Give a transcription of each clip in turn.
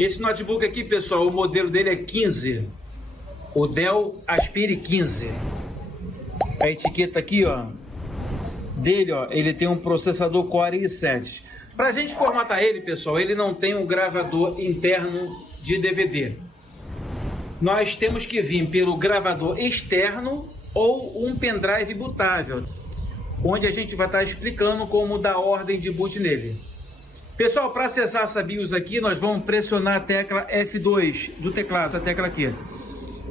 Esse notebook aqui, pessoal, o modelo dele é 15. O Dell Aspire 15. A etiqueta aqui, ó, dele, ó, ele tem um processador Core i7. Para a gente formatar ele, pessoal, ele não tem um gravador interno de DVD. Nós temos que vir pelo gravador externo ou um pendrive bootável, onde a gente vai estar explicando como dar ordem de boot nele. Pessoal, para acessar essa BIOS aqui, nós vamos pressionar a tecla F2 do teclado, essa tecla aqui.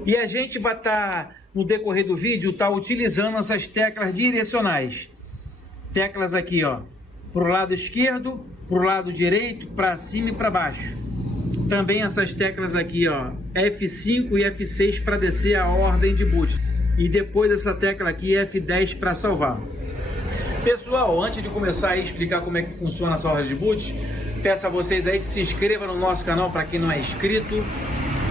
E a gente vai estar, no decorrer do vídeo, utilizando essas teclas direcionais. Teclas aqui, ó, para o lado esquerdo, para o lado direito, para cima e para baixo. Também essas teclas aqui, ó, F5 e F6 para descer a ordem de boot. E depois essa tecla aqui, F10 para salvar. Pessoal, antes de começar a explicar como é que funciona essa ordem de boot, peço a vocês aí que se inscrevam no nosso canal para quem não é inscrito.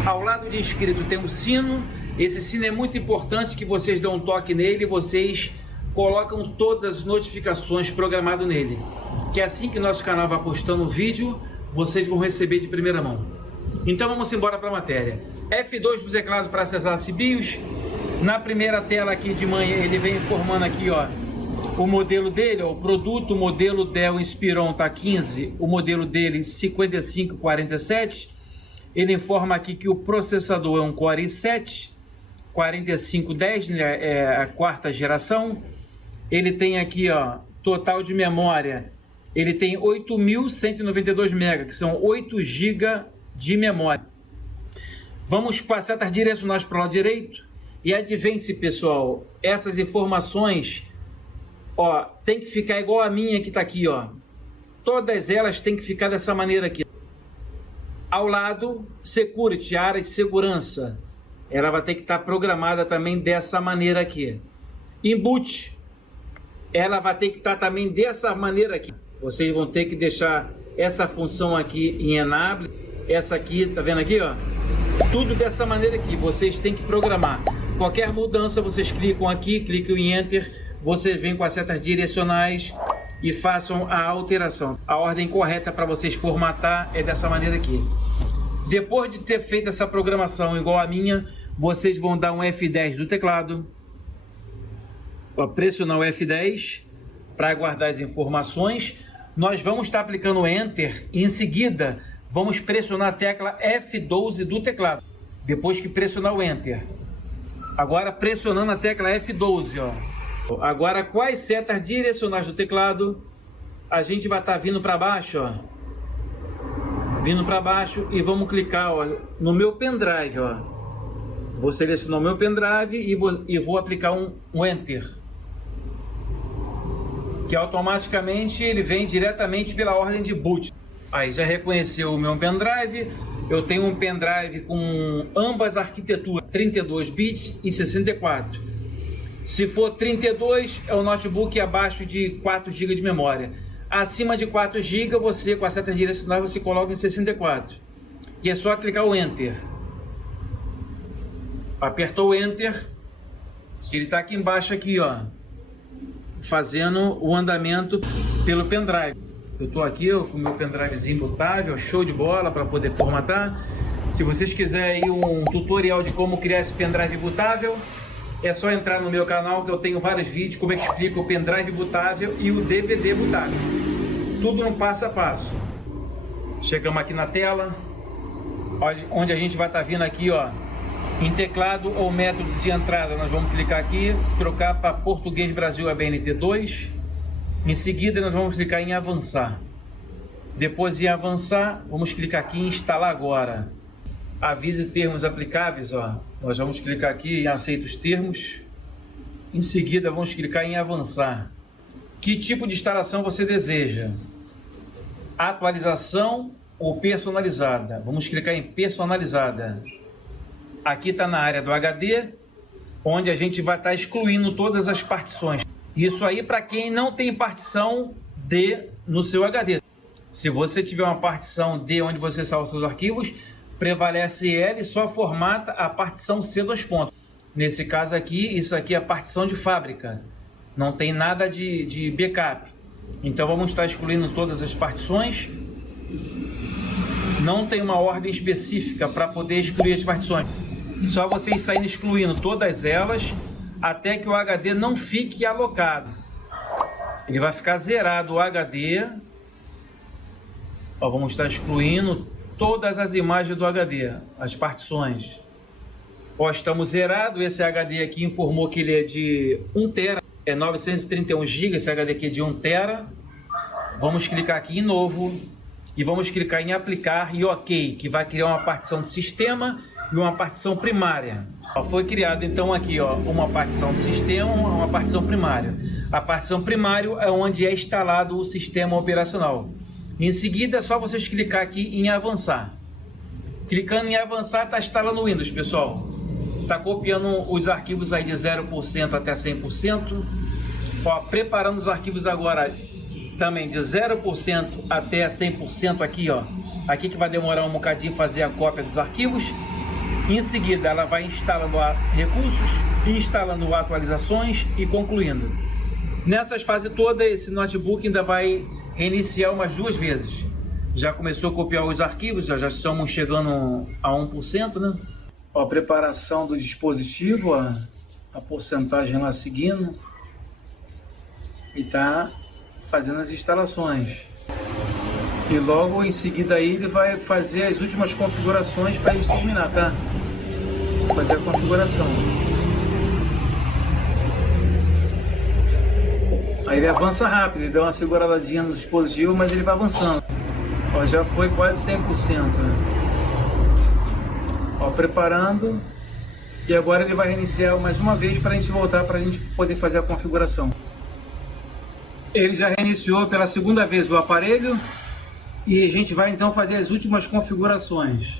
Ao lado de inscrito tem um sino. Esse sino é muito importante que vocês dão um toque nele e vocês colocam todas as notificações programadas nele. Que assim que nosso canal vai postando o vídeo, vocês vão receber de primeira mão. Então vamos embora para a matéria. F2 do teclado para acessar esse BIOS. Na primeira tela aqui de manhã ele vem informando aqui, ó, o modelo dele, ó, o produto, o modelo Dell Inspiron tá 15, o modelo dele 5547. Ele informa aqui que o processador é um Core i7 4510, né, é a quarta geração. Ele tem aqui, ó, total de memória, ele tem 8.192 MB, que são 8 GB de memória. Vamos para setas direcionais para o lado direito. E advance, pessoal, essas informações, ó, tem que ficar igual a minha que está aqui, ó. Todas elas tem que ficar dessa maneira aqui. Ao lado, Security, a área de segurança, ela vai ter que estar programada também dessa maneira aqui. Em boot, ela vai ter que estar também dessa maneira aqui. Vocês vão ter que deixar essa função aqui em Enable, essa aqui, tá vendo aqui, ó? Tudo dessa maneira aqui, vocês têm que programar. Qualquer mudança, vocês clicam aqui, clicam em Enter, vocês vêm com as setas direcionais e façam a alteração. A ordem correta para vocês formatar é dessa maneira aqui. Depois de ter feito essa programação igual a minha, vocês vão dar um F10 do teclado, ó, pressionar o F10 para guardar as informações. Nós vamos estar aplicando Enter e em seguida vamos pressionar a tecla F12 do teclado. Depois que pressionar o Enter. Agora pressionando a tecla F12, ó. Agora quais setas direcionais do teclado? A gente vai estar vindo para baixo, ó. Vindo para baixo e vamos clicar, ó, no meu pendrive, ó. Vou selecionar o meu pendrive e vou aplicar um Enter. Que automaticamente ele vem diretamente pela ordem de boot. Aí já reconheceu o meu pendrive. Eu tenho um pendrive com ambas arquiteturas, 32 bits e 64. Se for 32, é o notebook abaixo de 4 GB de memória. Acima de 4 GB, você com a seta direcional você coloca em 64. E é só clicar o Enter. Apertou o Enter, ele está aqui embaixo aqui, ó, fazendo o andamento pelo pendrive. Eu estou aqui ó, com o meu pendrivezinho bootável, show de bola para poder formatar. Se vocês quiserem aí um tutorial de como criar esse pendrive bootável, é só entrar no meu canal que eu tenho vários vídeos como é que explica o pendrive bootável e o DVD bootável. Tudo no passo a passo. Chegamos aqui na tela, onde a gente vai estar vindo aqui, ó, em teclado ou método de entrada. Nós vamos clicar aqui, trocar para Português Brasil ABNT2. Em seguida nós vamos clicar em avançar. Depois de avançar, vamos clicar aqui em instalar agora. Avise termos aplicáveis, ó. Nós vamos clicar aqui em aceita os termos. Em seguida vamos clicar em avançar. Que tipo de instalação você deseja? Atualização ou personalizada? Vamos clicar em personalizada. Aqui está na área do HD, onde a gente vai estar excluindo todas as partições. Isso aí para quem não tem partição D no seu HD. Se você tiver uma partição D onde você salva seus arquivos, prevalece L e só formata a partição C dos pontos. Nesse caso aqui, isso aqui é a partição de fábrica. Não tem nada de backup. Então vamos estar excluindo todas as partições. Não tem uma ordem específica para poder excluir as partições. Só vocês saírem excluindo todas elas até que o HD não fique alocado. Ele vai ficar zerado o HD. Ó, vamos estar excluindo todas as imagens do HD, as partições. Ó, estamos zerados. Esse HD aqui informou que ele é de 1 TB, é 931 GB. Esse HD aqui é de 1 TB. Vamos clicar aqui em novo e vamos clicar em aplicar e OK, que vai criar uma partição de sistema e uma partição primária. Ó, foi criado então aqui, ó, uma partição de sistema, uma partição primária. A partição primária é onde é instalado o sistema operacional. Em seguida é só vocês clicar aqui em avançar. Clicando em avançar, está instalando o Windows, pessoal. Está copiando os arquivos aí de 0% até 100%. Ó, preparando os arquivos agora também de 0% até 100% aqui, ó. Aqui que vai demorar um bocadinho fazer a cópia dos arquivos. Em seguida, ela vai instalando recursos, instalando atualizações e concluindo. Nessas fases todas, esse notebook ainda vai reiniciar umas 2 vezes. Já começou a copiar os arquivos, já estamos chegando a 1%, né? Ó, a preparação do dispositivo, ó, a porcentagem lá seguindo. E tá fazendo as instalações. E logo em seguida aí ele vai fazer as últimas configurações para ele terminar, tá? Fazer a configuração. Aí ele avança rápido, ele dá uma seguradinha no dispositivo, mas ele vai avançando. Ó, já foi quase 100%, né? Ó, preparando. E agora ele vai reiniciar mais uma vez para a gente voltar, para a gente poder fazer a configuração. Ele já reiniciou pela segunda vez o aparelho. E a gente vai então fazer as últimas configurações.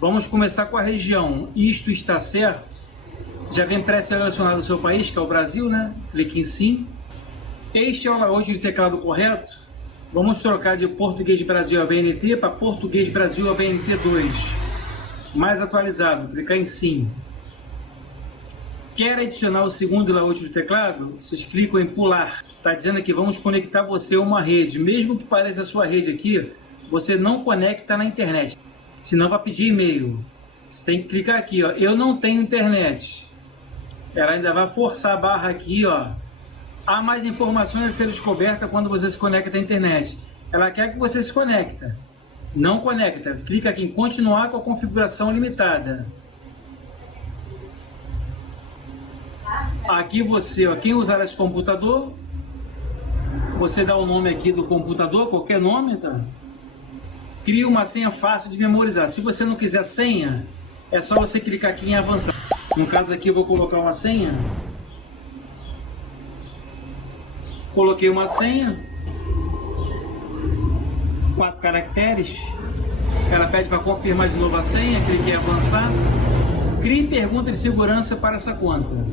Vamos começar com a região. Isto está certo? Já vem pré-selecionado o seu país, que é o Brasil, né? Clique em sim. Este é o layout de teclado correto. Vamos trocar de Português Brasil ABNT para Português Brasil ABNT 2. Mais atualizado, clicar em sim. Quer adicionar o segundo layout de teclado? Vocês clicam em pular. Está dizendo aqui, vamos conectar você a uma rede. Mesmo que pareça a sua rede aqui, você não conecta na internet. Senão vai pedir e-mail. Você tem que clicar aqui, ó. Eu não tenho internet. Ela ainda vai forçar a barra aqui, ó. Há mais informações a ser descoberta quando você se conecta à internet. Ela quer que você se conecta. Não conecta. Clica aqui em continuar com a configuração limitada. Aqui você, ó, quem usar esse computador, você dá o nome aqui do computador, qualquer nome, tá? Cria uma senha fácil de memorizar. Se você não quiser senha, é só você clicar aqui em avançar. No caso aqui eu vou colocar uma senha. Coloquei uma senha. 4 caracteres. Ela pede para confirmar de novo a senha, clique em avançar. Crie pergunta de segurança para essa conta.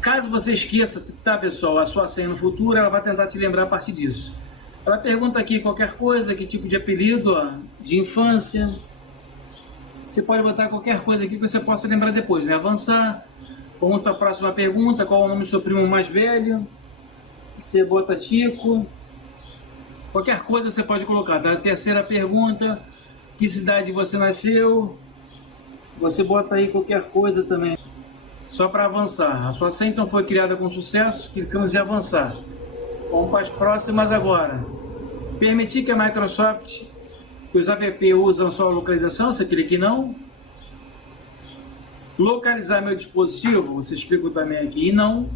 Caso você esqueça, tá, pessoal, a sua senha no futuro, ela vai tentar te lembrar a partir disso. Ela pergunta aqui qualquer coisa, que tipo de apelido, ó, de infância. Você pode botar qualquer coisa aqui que você possa lembrar depois, né? Avançar. Vamos para a próxima pergunta. Qual é o nome do seu primo mais velho? Você bota Tico. Qualquer coisa você pode colocar, tá? A terceira pergunta. Que cidade você nasceu? Você bota aí qualquer coisa também. Só para avançar. A sua senha então foi criada com sucesso. Clicamos em avançar. Vamos para as próximas agora. Permitir que a Microsoft, que os app usam sua localização, você clica em não. Localizar meu dispositivo, vocês clicam também aqui em não.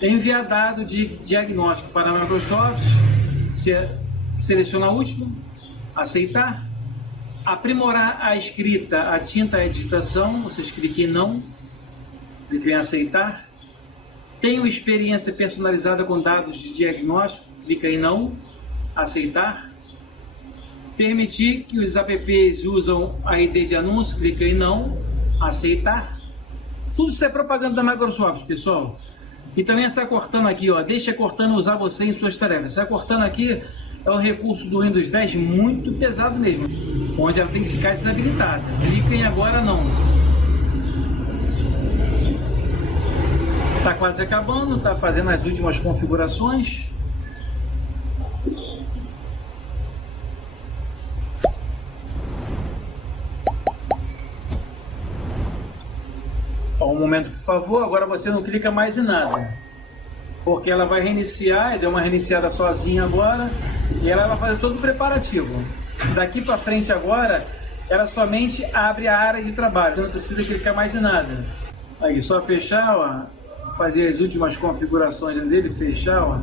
Enviar dado de diagnóstico para a Microsoft, seleciona o último, aceitar. Aprimorar a escrita, a tinta e a digitação, vocês clicam em não, clicam em aceitar. Tenho experiência personalizada com dados de diagnóstico, clica em não, aceitar. Permitir que os apps usam a ID de anúncio, clica em não, aceitar. Tudo isso é propaganda da Microsoft, pessoal. E também essa Cortana aqui, ó, deixa a Cortana usar você em suas tarefas. Essa Cortana aqui é um recurso do Windows 10 muito pesado mesmo, onde ela tem que ficar desabilitada. Clica em agora não. Está quase acabando, está fazendo as últimas configurações. Ó, um momento, por favor. Agora você não clica mais em nada, porque ela vai reiniciar. Deu uma reiniciada sozinha agora e ela vai fazer todo o preparativo. Daqui para frente agora, ela somente abre a área de trabalho. Você não precisa clicar mais em nada. Aí, só fechar, ó, fazer as últimas configurações dele, fechar, ó.